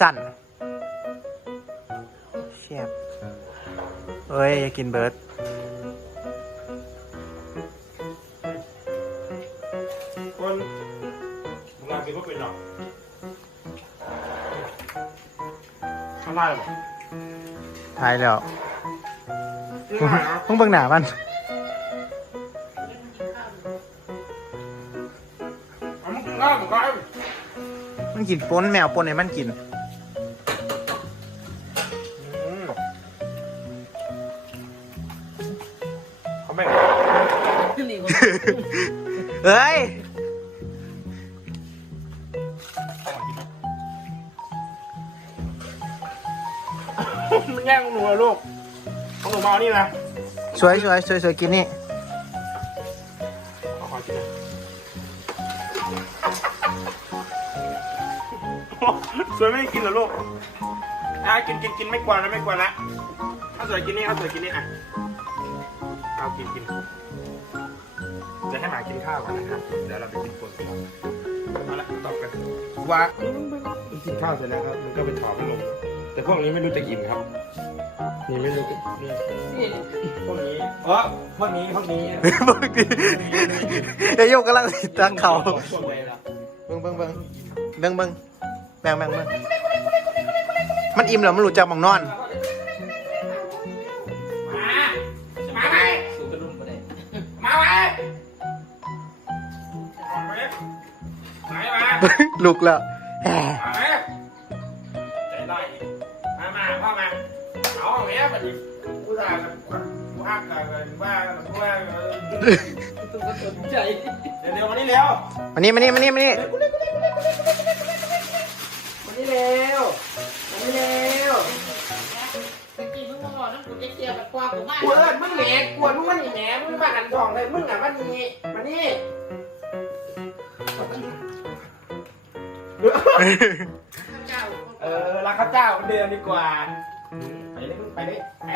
สั่นเชียบเอ้ย อย่ากินเบิร์ดคนมึงงานกินก็เป็นหรอกทำได้หรอทายแล้วไม่ได้เหรอมึงเบิ่งหนามัน เอามึงกินข้าวมึงก็มันกินปนแมวปนให้มันกิน ไม่นี่ก็เอ้ยมึงแย่งหนูอะลูกเอาหนูมาเอานี่นะสวยสวยสวยสวยกินนี่เอาขอกินหน่อยสวยไม่ได้กินเหรอลูกอะกินกินกินไม่กวนนะไม่กวนละข้าวสวยกินนี่ข้าวสวยกินนี่อะเอา กินกิน จะให้หมากินข้าวกันนะครับเดี๋ยวเราไปกินคนเอาละตอบกันว่ากินข้าวเสร็จแล้วครับ มันก็ไปถอดพัดลมแต่พวกนี้ไม่รู้จะกินครับ นี่ไม่รู้นี่พวกนี้เออพวกนี้พวกนี้เบิ่งดิไอ้โยกกำลังติดตั้งเขาเบิ่งเบิ่งเบิ่งเบิ่งเบิ่งแบ่งแบ่งเบิ่งมันอิ่มแล้วมันรู้จักหมองนอน ลุกแล้วแหมมาไหมใจได้มามาพ่อมาเอาของเนี้ยมาดิกูด่ากันกูฮักกันว่าว่าตุ้มก็สนใจเดี๋ยวเดี๋ยวมานี่เร็วมานี่มานี่มานี่มานี่มานี่เร็วมานี่เร็วตะกี้มึงมาบอกน้ำกูจะเกี่ยวกับความกูมากกูเอิญมึงแหมกวนมึงมันนี่แหมมึงมาหันทองเลยมึงอะมานี่มานี่ เจ้าเออรักข้าเจ้าเดือนดีกว่า ไปเลยมึงไปเลยไป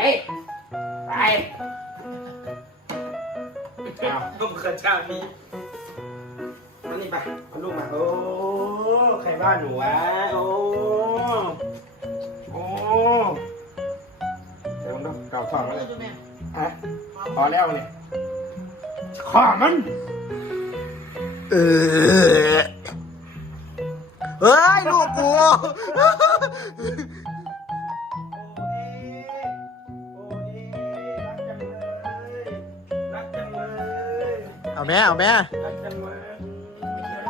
ไปอ้าวก็ข้าเจ้านี้มานี่ไปเอาลูกมาโอ้ใครบ้านหนูวะโอ้โอ้เดี๋ยวมันต้องเก่าทองแล้วเลยแม่ฮะพอแล้วเนี่ยข้ามัน เออ เฮ้ยลูกกูโอ้เอรักจังเลยรักจังเลยเอาแม่เอาแม่รักจังเลย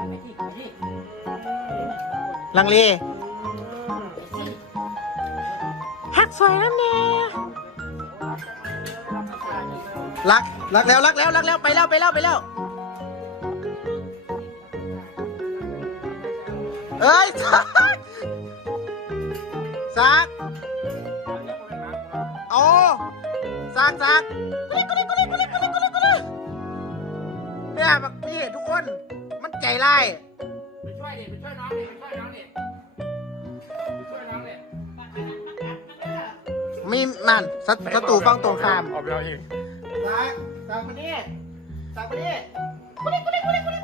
ไปที่ไปที่ลังเลหักสวยนั่นแน่รักรักแล้วรักแล้วรักแล้วไปแล้วไปแล้วไปแล้ว เอ้ยซักซักโอ้ซักซักกุลิกุลิกุลิกุลิกุลิกุลิกุลิเนี่ยแบบนี่ทุกคน มันใจไล่ไปช่วยดิไปช่วยน้องดิไปช่วยน้องดิไปช่วยน้องดิมีนั่นศัตศัตรูฝั่งตรงข้ามออกไปเอาเองซักซักมานี่ซักมานี่เ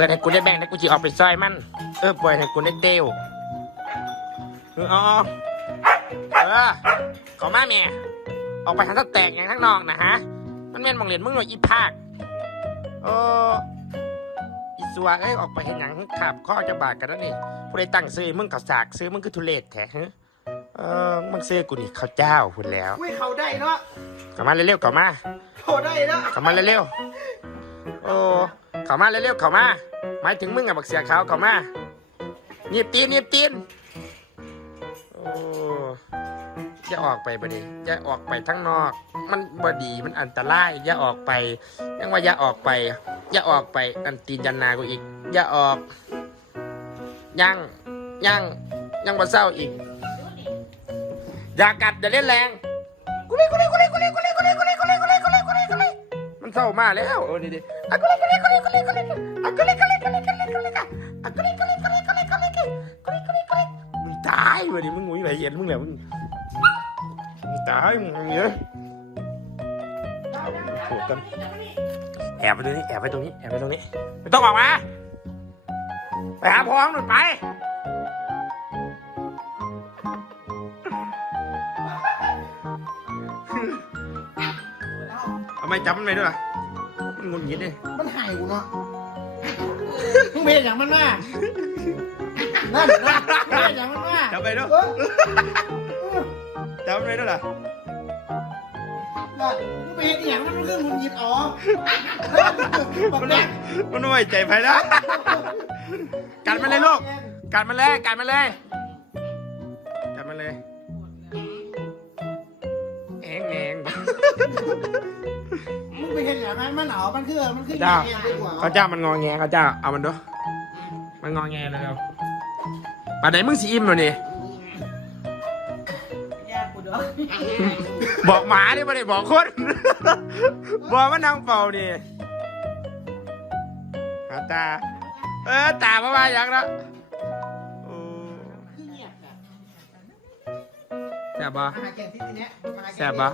ปิดให้กูได้แบ่งแล้วกูจะออกไปซอยมัน เออปล่อยให้กูได้เต้วเออเอาเอาเออขอมาแม่ ออกไปหันตะแตกอย่างข้างนอกนะฮะ มันแม่นมองเรียนมึงหน่อยอีภาคโอ้อีสัวเอ้ยออกไปเห็นหยังขับข้อจะบาดกันแล้วนี่ผู้ใดตั้งซื้อมึงเขาสากซื้อมึงคือทุเรศแท้ฮะเออมึงซื้อกูนี่เขาวเจ้าพูดแล้วคุยเขาได้เนาะกลับมาเร็วๆกลับมาเขาได้เนาะกลับมาเร็วๆโอ้กลับมาเร็วๆกลับมา หมายถึงมึงอะบักเสียขาวกลับมาหนีบตีนหนีบตีนโอ้อย่าออกไปบ่ดิอย่าออกไปทั้งนอก มันบ่ดีมันอันตรายอย่าออกไปยังว่าอย่าออกไปอย่าออกไปอันตีนยันนากูอีกอย่าออกยังยังยังบ่เศร้าอีกอย่ากัดอย่าเล่นแรงกุลีกุลีกุ ร้ามาแล้วโอ้นี่ดิอะกุลิกุลิกุลิกุลิกุลิอะกุลิกุลิกุลิกุลิกุลิกะอะกุลิกุลิกุลิกุลิกุลิกุลิกุลิกุลิกุลิมึงตายเว้ยมึงงุ้ยไปเย็นมึงแหละมึงมึงตายมึงเลยโหกันแอบไปตรงนี้แอบไปตรงนี้แอบไปตรงนี้ไม่ต้องออกมาไปหาพ้องหนุนไปเอาไม่จับมันไปด้วย งุนงิดเลยมันหายกูเนาะมึงเพลงอย่างมันมานั่นนะเพลงอย่างมันมาจับไปด้วยเออจับมันไปด้วยล่ะนั่นมึงเพลงอย่างมันมันเครื่องมึงหยิบอ๋อบักมันแดไม่งมันไม่ไว้ใจไปแล้วกัดมันเลยลูกกัดมันเลยกัดมันเลย มึงไปเห็นอย่างนั้นมันเหรอมันคือมันคือจ้าอย่างนี้ดีกว่าเขาเจ้ามันงอแงเขาเจ้าเอามันดูมันงอแงเลยเอาป่านไหนมึงสีอิ่มหน่อยนี่ยากกูเด้อบอกหมาดิไม่ได้บอกคนบอกว่านั่งเฝ้านี่หาตา เออตามาว่าอย่างละโอ้คือเงียบอะแซ่บปะมาหาแกงที่ทีเนี้ยมาหาแซ่บปะ